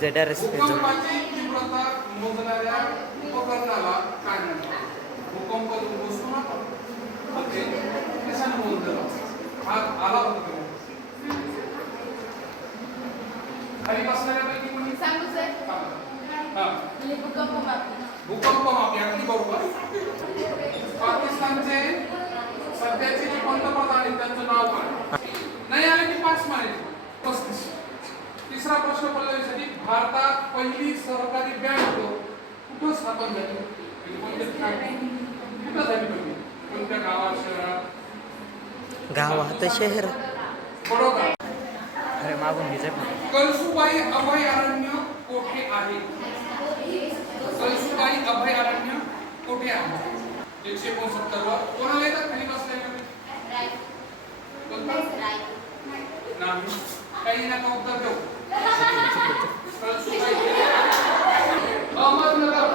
इथं टेरेस भूकंपाची तीव्रता मोजणाऱ्या उपकरणाला काय म्हणतात? भूकंप मोजतो ना आपण, ते कशाने मोजलं जातं? हा आला होता खाली बसणाऱ्यापैकी कोणी सांगू सर? हा भूकंप मापी. भूकंप मापी, अगदी बरोबर. पाकिस्तानचे सध्याचे जे पंतप्रधान आहेत त्यांचं नाव काय? नाही आले की पास मारायचे. 35. तिसरा प्रश्न पल्लवीसाठी, भारतात पहिली सहकारी बँक कुठं स्थापन झाली? कुठं झाली पहिली? कोणत्या गावात, शहरात? गावात शहर बरोबर. अरे मागून घ्यायचं. कळसुबाई अभयारण्य कोठे आहे? कळसुबाई अभयारण्य कोठे आहे? 169 वर. कोणाला येतात खाली बसल्याकडे? नाही, काही नका उत्तर देऊ. कळसुबाई अहमदनगर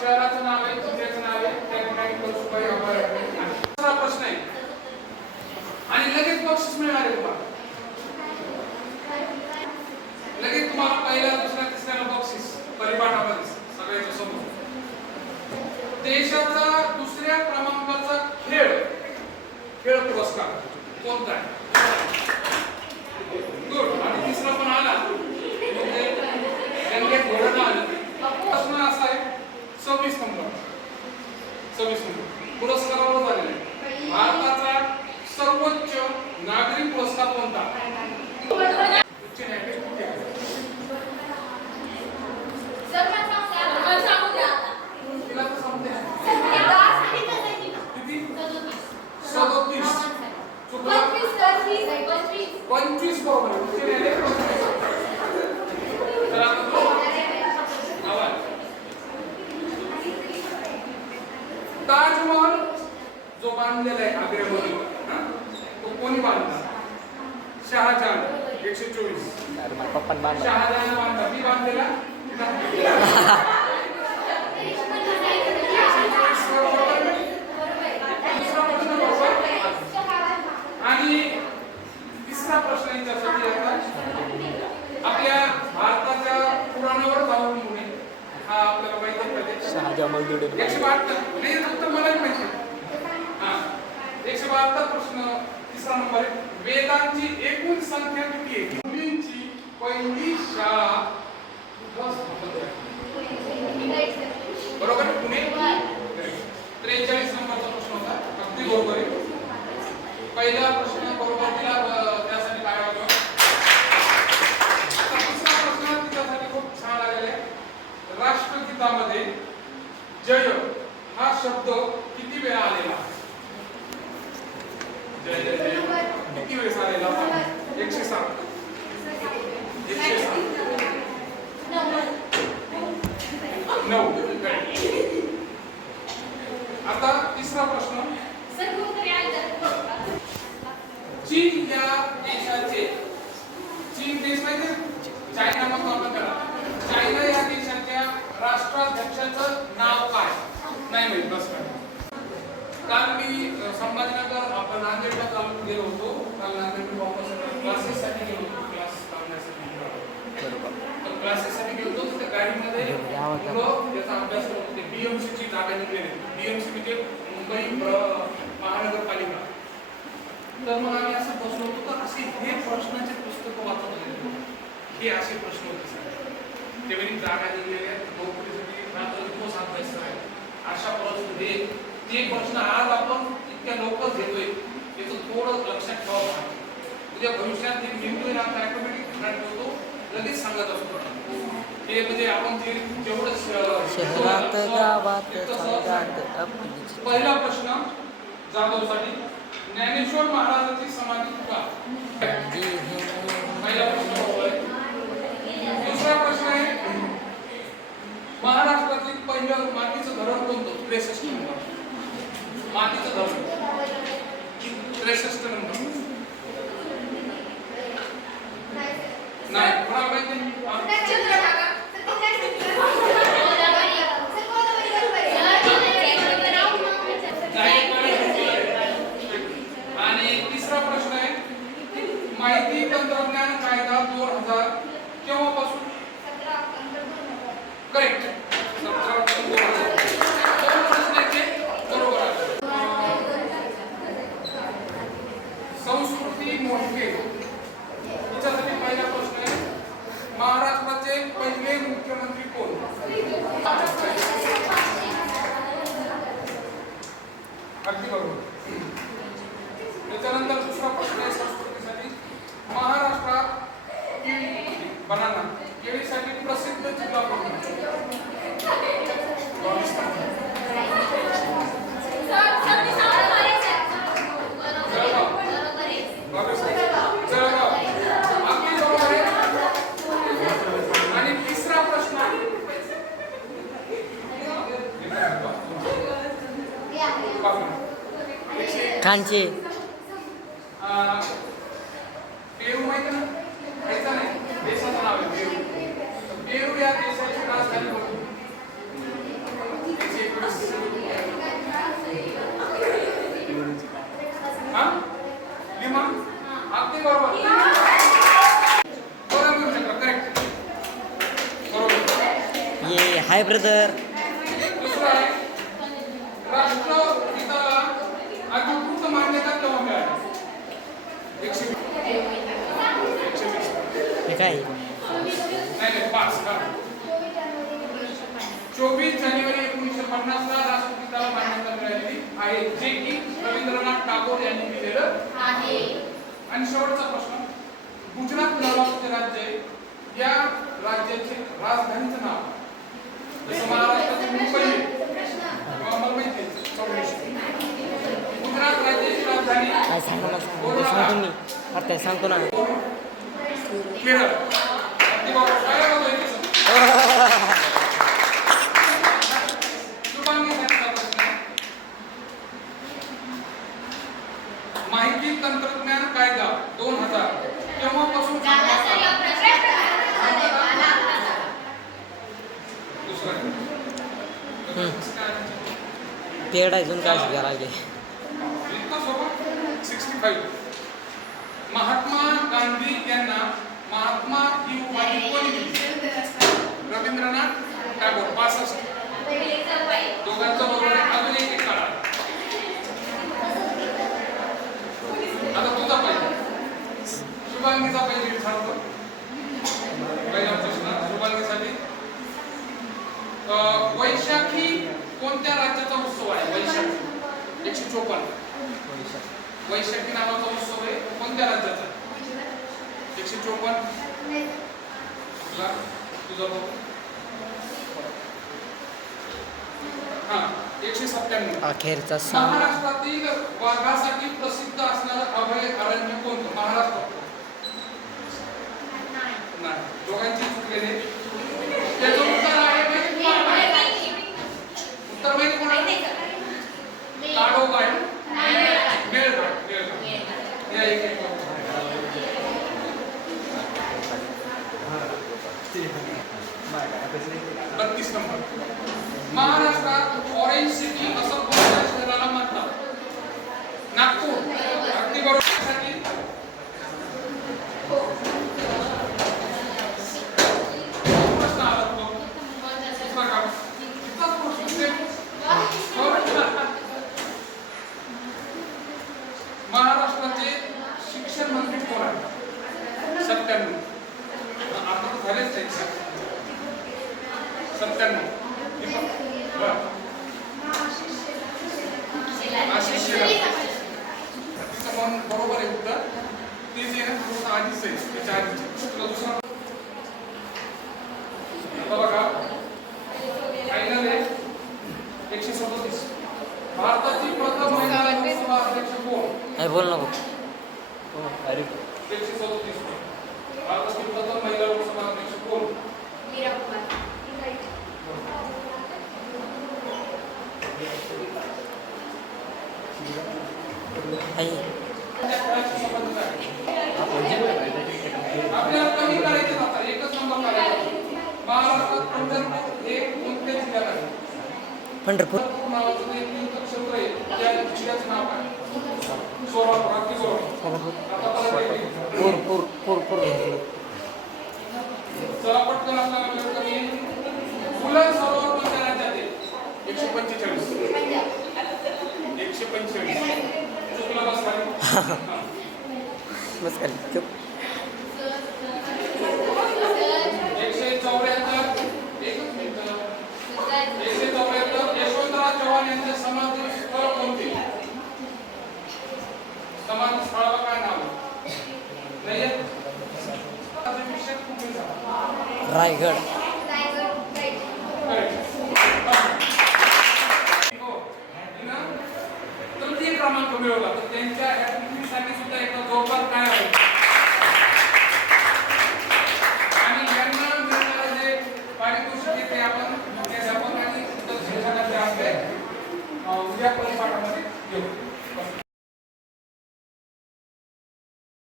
शहराचं नाव आहे, जिल्ह्याचं नाव आहे, त्या ठिकाणी कळसुबाई अभयारण्य आहे. दुसरा प्रश्न आहे आणि लगेच बक्षीस मिळणार आहे तुम्हाला. लगेच तुम्हाला पहिल्या, दुसऱ्या, तिसऱ्याला बक्षीस परिपाठामध्ये सगळ्यांच्या समोर. देशाचा दुसऱ्या क्रमांकाचा खेळ पुरस्कार कोणता आहे? गुड. आणि तिसरा पण आला म्हणजे गंगेत घोडा आला. प्रश्न असा आहे 26 नंबर. पुरस्कारावर झालेला आहे. भारताचा सर्वोच्च नागरी पुरस्कार कोणता? उच्च न्यायालय कुठे आहे? तिला तर सांगते. किती? 37. चुकला? 25 बरोबर आहे. उच्च न्यायालय. चला आवाज. ताजमहल जो बांधलेला आहे आग्र्यामध्ये, तो कोणी बांधला? शहाजहान. 124. शहाजहान बांधला. मी बांधलेला आणि तिसरा प्रश्न याच्यासाठी आपल्या भारताच्या पुराणावर अवलंबून आहे. हा आपल्याला माहिती पाहिजे. 172 नाही फक्त मला माहिती. हा 172 प्रश्न तिसरा नंबर आहे. वेदांची एकूण संख्या किती आहे? मुलींची पहिली शाळा कुठं स्थापन झाली? बरोबर पुणे. 43 नंबरचा प्रश्न होता, अगदी बरोबर आहे. पहिला प्रश्न बरोबर दिला, त्यासाठी काय वाटतं? दुसरा प्रश्न तिच्यासाठी खूप छान आलेला आहे. राष्ट्रगीतामध्ये जय हा शब्द किती वेळा आलेला? जय जय जय किती वेळेस आलेला? 107. 9. आता तिसरा प्रश्न. चीन या देशाचे, चीन देश माहिती, चायना मग आपण करा. चायना या देशाच्या राष्ट्राध्यक्षाचं नाव काय? नाही माहित. बस काय. काल मी संभाजीनगर आपण नांदेडला चालून गेलो होतो. काल नांदेड वापस क्लासेससाठी गेलो होतो. क्लास लावण्यासाठी. तर क्लासेससाठी गेलो होतो. त्या गाडीमध्ये त्याचा अभ्यास करत होते. बीएमसी ची जागा निघलेली. बीएमसी म्हणजे मुंबई महानगरपालिका. तर मग आम्ही असं बसलो होतो, तर असे हे प्रश्नाचे पुस्तकं वाचत होते. हे असे प्रश्न होते. ते म्हणजे जागा निघलेल्या नोकरीसाठी रात्रदिवस अभ्यास करायचा. अशा परिस्थितीत ते प्रश्न आज आपण इतक्या लवकर घेतोय, त्याचं थोडं लक्षात ठेवावं. उद्या भविष्यात हे घेतोय ना, आता ऑटोमॅटिक ध्यान ठेवतो, लगेच सांगत असतो. ते म्हणजे आपण जे जेवढं शहरात गावात. पहिला प्रश्न जाधवसाठी, ज्ञानेश्वर महाराजांची समाधी कुठे? पहिला प्रश्न बरोबर. दुसरा प्रश्न आहे, महाराष्ट्रातील पहिलं मातीचं धरण कोणतं? 63 नंबर. मातीचं धरण 63 नंबर. नाही कोणाला माहिती? आणि तिसरा प्रश्न आहे, माहिती तंत्रज्ञान कायदा 2000 केव्हापासून? मोठे. याच्यासाठी पहिला प्रश्न आहे, महाराष्ट्राचे पहिले मुख्यमंत्री कोण? अगदी बरोबर. त्याच्यानंतर दुसरा प्रश्न आहे संस्कृतीसाठी, महाराष्ट्रात बनाना केळीसाठी प्रसिद्ध जिल्हा कोणता? जळगाव. अगदी बरोबर आहे. आणि तिसरा प्रश्न, खांचे. पेरू माहिती ना? खायचा नाही, देशाचं नाव आहे पेरू. पेरू या देशाची राजधानी कोणती? लिमा. अगदी बरोबर. करेक्ट. बरोबर. ये हाय ब्रदर. दुसरा आहे, राष्ट्रगीताला अधिकृत मान्यता केव्हा मिळाली? 120. हे काय? नाही 5 का? 24 जानेवारी 1950 ला राष्ट्रगीताला मान्यता मिळालेली आहे, जे की रवींद्रनाथ टागोर यांनी दिलेलं आहे. आणि शेवटचा प्रश्न, गुजरात नावाचे राज्य आहे, या राज्याचे राजधानीचं नाव? जसं महाराष्ट्राची मुंबई आहे, मला माहिती आहे. गुजरात राज्याची राजधानी काय सांगतो ना, सांगतो मी. आता सांगतो ना. केरळ. अगदी बरोबर. काय होतं हे? माहिती तंत्रज्ञान कायदा 2000 केव्हापासून तेवढा अजून काय शिकायला लागले. 65. महात्मा गांधी यांना महात्मा ही उपाधी कोणी दिली? रवींद्रनाथ टागोर. 65. दोघांचं बरोबर आहे. अजून एक काढा. आता तुझा पहिला, शुभांगीचा पहिला विचारतो. पहिला प्रश्न शुभांगीसाठी, वैशाखी कोणत्या राज्याचा उत्सव आहे? वैशाखी 154. वैशाखी नावाचा उत्सव आहे, कोणत्या राज्याचा? 154. तुझा भाऊ. हा 197. अखेरचा सांग. महाराष्ट्रातील वाघासाठी प्रसिद्ध असणारं अभयारण्य कोणतं? महाराष्ट्रात नाही. दोघांची चुकलेले. त्याचं उत्तर आहे उत्तर माहिती कोणाला? ताडोबाय. मेळघाट. या एक 32 नंबर. महाराष्ट्रात ऑरेंज सिटी असं कोणत्या शहराला म्हणतात? नागपूर. अगदी बरोबर. प्रश्न आला तो महाराष्ट्राचे शिक्षण मंत्री कोण आहे? 97. आता तर झालेच नाही. 97. आशिष शेलार. बरोबर आहे उत्तर. ते जे आहे थोडंसं आधीच आहे, त्याच्या आधीच. तुला दुसरा बघा, फायनल आहे 137. भारताची प्रथम महिला लोकसभा अध्यक्ष कोण? काय बोल नको. 137. भारताची प्रथम महिला लोकसभा अध्यक्ष कोण? आपल्याला कमी करायचे आता, एकच नंबर करायचा. महाराष्ट्रात पंढरपूर हे कोणत्या जिल्ह्यात आहे? पंढरपूर. नावाचं एक तीर्थक्षेत्र आहे, त्या जिल्ह्याचं नाव आहे सोलापूर. अगदी बरोबर. आता चला पटकन आपल्याला कमी. फुलं सरोवर कोणत्या राज्यात आहे? 145. 145. चुकला बस खाली. बस खाली ठेव. 174 एकच मिनिट 174 यशवंतराव चव्हाण यांचे समाधी स्थळ कोणते? समाधी स्थळाला काय नाव नाही आहे? विषय कुठे झाला? रायगड. तृतीय क्रमांक मिळवला तर त्यांच्या